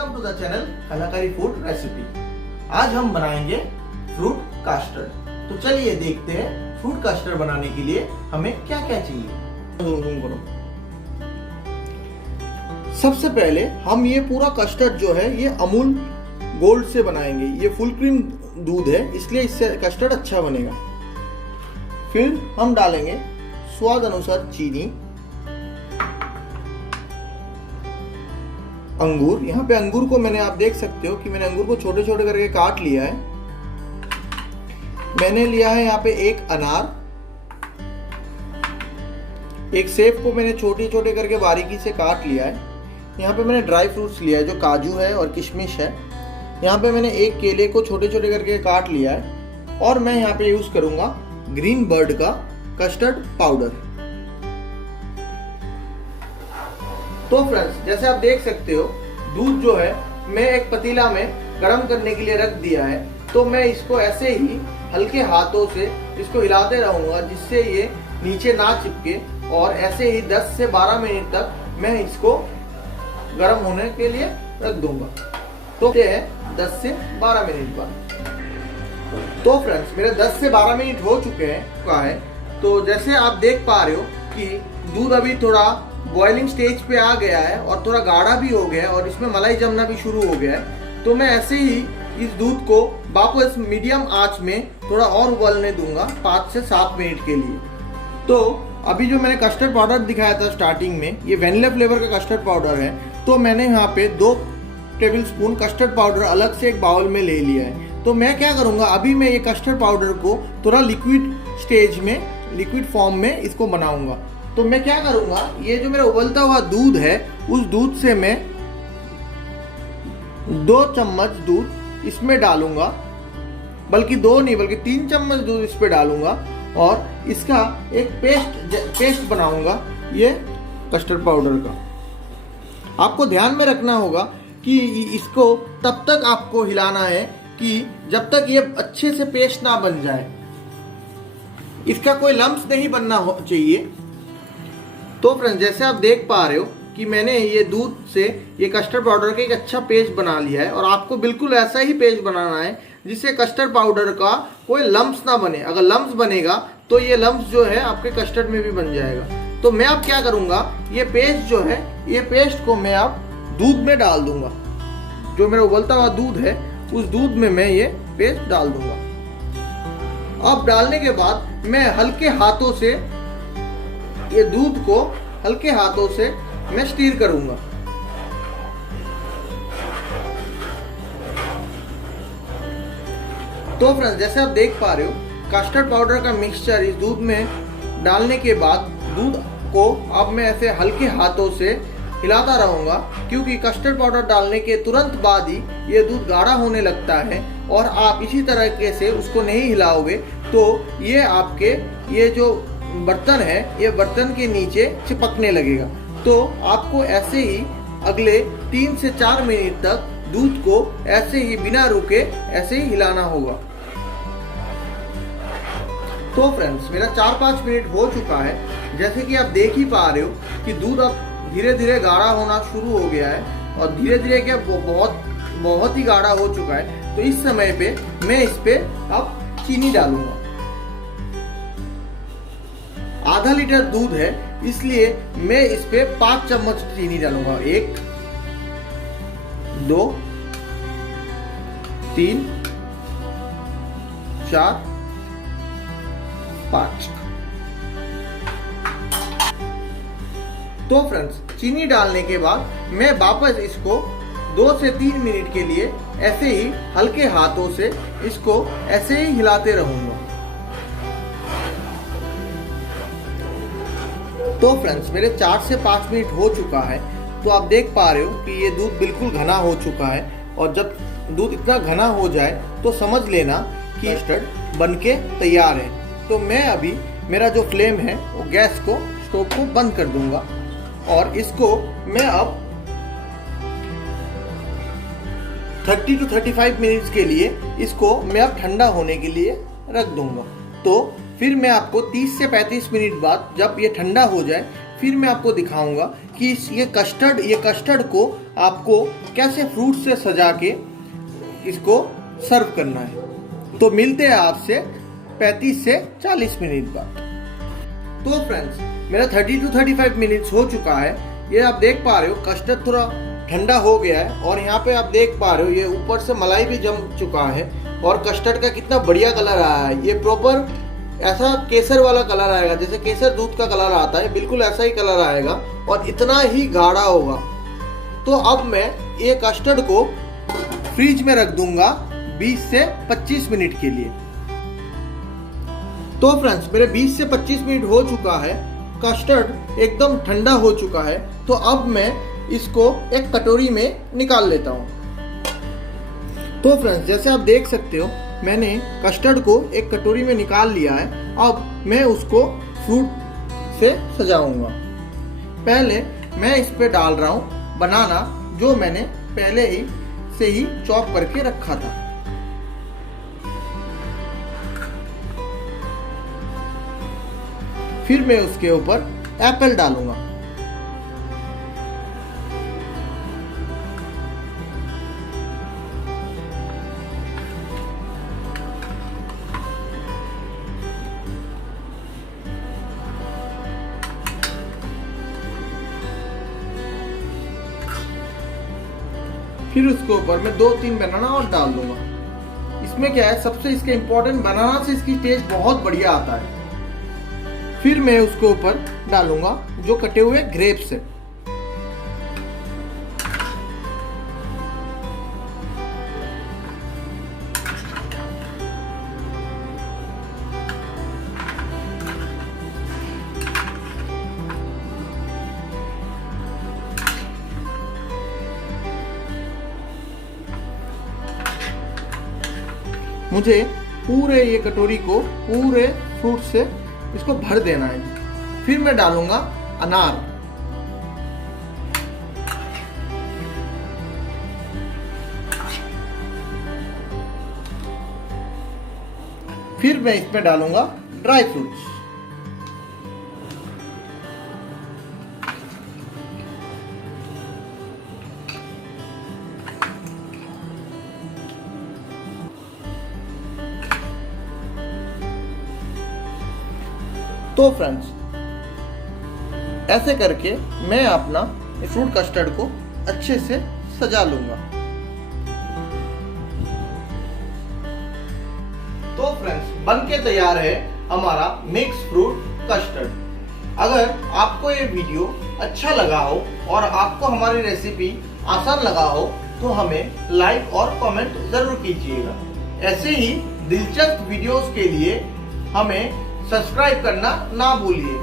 Welcome to the channel कलाकारी food recipe. आज हम बनाएंगे फ्रूट कास्टर्ड। तो चलिए देखते हैं फ्रूट कास्टर्ड बनाने के लिए हमें क्या क्या चाहिए। सबसे पहले हम ये पूरा कस्टर्ड जो है ये अमूल गोल्ड से बनाएंगे। ये फुल क्रीम दूध है इसलिए इससे कस्टर्ड अच्छा बनेगा। फिर हम डालेंगे स्वाद अनुसार चीनी, अंगूर। यहाँ पे अंगूर को मैंने, आप देख सकते हो कि मैंने अंगूर को छोटे छोटे करके काट लिया है। मैंने लिया है यहाँ पे एक अनार, एक सेब को मैंने छोटे छोटे करके बारीकी से काट लिया है। यहाँ पे मैंने ड्राई फ्रूट्स लिया है जो काजू है और किशमिश है। यहाँ पे मैंने एक केले को छोटे छोटे करके काट लिया है और मैं यहाँ पे यूज करूंगा ग्रीन बर्ड का कस्टर्ड पाउडर। तो फ्रेंड्स, जैसे आप देख सकते हो दूध जो है मैं एक पतीला में गर्म करने के लिए रख दिया है। तो मैं इसको ऐसे ही हल्के हाथों से इसको हिलाते रहूंगा जिससे ये नीचे ना चिपके, और ऐसे ही 10 से 12 मिनट तक मैं इसको गर्म होने के लिए रख दूंगा। तो ये है 10 से 12 मिनट बाद। तो फ्रेंड्स, मेरे 10 से 12 मिनट हो चुके हैं। तो जैसे आप देख पा रहे हो कि दूध अभी थोड़ा बॉइलिंग स्टेज पे आ गया है और थोड़ा गाढ़ा भी हो गया है और इसमें मलाई जमना भी शुरू हो गया है। तो मैं ऐसे ही इस दूध को वापस मीडियम आंच में थोड़ा और उबलने दूंगा 5 से 7 मिनट के लिए। तो अभी जो मैंने कस्टर्ड पाउडर दिखाया था स्टार्टिंग में, ये वेनिला फ्लेवर का कस्टर्ड पाउडर है। तो मैंने यहाँ पे 2 टेबल स्पून कस्टर्ड पाउडर अलग से एक बाउल में ले लिया है। तो मैं क्या करूँगा, अभी मैं ये कस्टर्ड पाउडर को थोड़ा लिक्विड स्टेज में, लिक्विड फॉर्म में इसको बनाऊंगा। तो मैं क्या करूंगा, ये जो मेरा उबलता हुआ दूध है उस दूध से मैं 2 चम्मच दूध इसमें डालूंगा, बल्कि 2 नहीं बल्कि 3 चम्मच दूध इस पे डालूंगा और इसका एक पेस्ट बनाऊंगा ये कस्टर्ड पाउडर का। आपको ध्यान में रखना होगा कि इसको तब तक आपको हिलाना है कि जब तक ये अच्छे से पेस्ट ना बन जाए। इसका कोई लम्स नहीं बनना चाहिए। तो फ्रेंड्स, जैसे आप देख पा रहे हो कि मैंने ये दूध से ये कस्टर्ड पाउडर का एक अच्छा पेस्ट बना लिया है, और आपको बिल्कुल ऐसा ही पेस्ट बनाना है जिससे कस्टर्ड पाउडर का कोई लम्स ना बने। अगर लम्स बनेगा तो ये लम्स जो है आपके कस्टर्ड में भी बन जाएगा। तो मैं अब क्या करूंगा, ये पेस्ट जो है, ये पेस्ट को मैं अब दूध में डाल दूंगा। जो मेरा उबलता हुआ दूध है उस दूध में मैं ये पेस्ट डाल दूंगा। अब डालने के बाद मैं हल्के हाथों से ये दूध को हल्के हाथों से मैं स्टीर करूंगा। तो फ्रेंड्स, जैसे आप देख पा रहे हो कस्टर्ड पाउडर का मिक्सचर इस दूध में डालने के बाद दूध को अब मैं ऐसे हल्के हाथों से हिलाता रहूंगा, क्योंकि कस्टर्ड पाउडर डालने के तुरंत बाद ही ये दूध गाढ़ा होने लगता है। और आप इसी तरीके से उसको नहीं हिलाओगे तो ये आपके ये जो बर्तन है ये बर्तन के नीचे चिपकने लगेगा। तो आपको ऐसे ही अगले 3 से 4 मिनट तक दूध को ऐसे ही बिना रुके ऐसे ही हिलाना होगा। तो फ्रेंड्स, मेरा 4-5 मिनट हो चुका है। जैसे कि आप देख ही पा रहे हो कि दूध अब धीरे धीरे गाढ़ा होना शुरू हो गया है, और धीरे धीरे क्या बहुत ही गाढ़ा हो चुका है। तो इस समय पे मैं इस पे अब चीनी डालूंगा। आधा लीटर दूध है इसलिए मैं इस पे 5 चम्मच चीनी डालूंगा। 1 2 3 4 5। तो फ्रेंड्स, चीनी डालने के बाद मैं वापस इसको 2 से 3 मिनट के लिए ऐसे ही हल्के हाथों से इसको ऐसे ही हिलाते रहूंगा। तो फ्रेंड्स, मेरे 4 से 5 मिनट हो चुका है। तो आप देख पा रहे हो कि ये दूध बिल्कुल घना हो चुका है, और जब दूध इतना घना हो जाए तो समझ लेना कि कस्टर्ड बनके तैयार है। तो मैं अभी, मेरा जो फ्लेम है वो गैस को, स्टोव को बंद कर दूंगा, और इसको मैं अब 30 to 35 मिनट्स के लिए इसको मैं अब ठंडा होने के लिए रख दूंगा। तो फिर मैं आपको 30 से 35 मिनट बाद जब ये ठंडा हो जाए फिर मैं आपको दिखाऊंगा कि ये कस्टर्ड को आपको कैसे फ्रूट से सजा के इसको सर्व करना है। तो मिलते हैं आपसे 35 से 40 मिनट बाद। तो फ्रेंड्स, मेरा 30 to 35 मिनट्स हो चुका है। ये आप देख पा रहे हो कस्टर्ड थोड़ा ठंडा हो गया है और यहाँ पे आप देख पा रहे हो ये ऊपर से मलाई भी जम चुका है और कस्टर्ड का कितना बढ़िया कलर आया है। ये प्रॉपर ऐसा केसर वाला कलर आएगा, जैसे केसर दूध का कलर आता है, बिल्कुल ऐसा ही कलर आएगा और इतना ही गाढ़ा होगा। तो अब मैं ये कस्टर्ड को फ्रिज में रख दूंगा 20 से 25 मिनट के लिए। तो फ्रेंड्स, मेरे 20 से 25 मिनट हो चुका है, कस्टर्ड एकदम ठंडा हो चुका है। तो अब मैं इसको एक कटोरी में निकाल लेता हूँ। तो फ्रेंड्स, जैसे आप देख सकते हो मैंने कस्टर्ड को एक कटोरी में निकाल लिया है। अब मैं उसको फ्रूट से सजाऊंगा। पहले मैं इस पे डाल रहा हूँ बनाना, जो मैंने पहले ही से ही चॉप करके रखा था। फिर मैं उसके ऊपर एप्पल डालूंगा। फिर उसके ऊपर मैं 2-3 बनाना और डाल दूंगा। इसमें क्या है, सबसे इसका इम्पोर्टेंट बनाना से इसकी टेस्ट बहुत बढ़िया आता है। फिर मैं उसके ऊपर डालूंगा जो कटे हुए ग्रेप्स है। मुझे पूरे ये कटोरी को पूरे फ्रूट से इसको भर देना है। फिर मैं डालूंगा अनार। फिर मैं इसमें डालूंगा ड्राई फ्रूट्स। तो फ्रेंड्स, ऐसे करके मैं अपना फ्रूट कस्टर्ड को अच्छे से सजा लूंगा। तो फ्रेंड्स, बनके तैयार है हमारा मिक्स फ्रूट कस्टर्ड। अगर आपको ये वीडियो अच्छा लगा हो और आपको हमारी रेसिपी आसान लगा हो तो हमें लाइक और कमेंट जरूर कीजिएगा। ऐसे ही दिलचस्प वीडियोस के लिए हमें सब्सक्राइब करना ना भूलिए।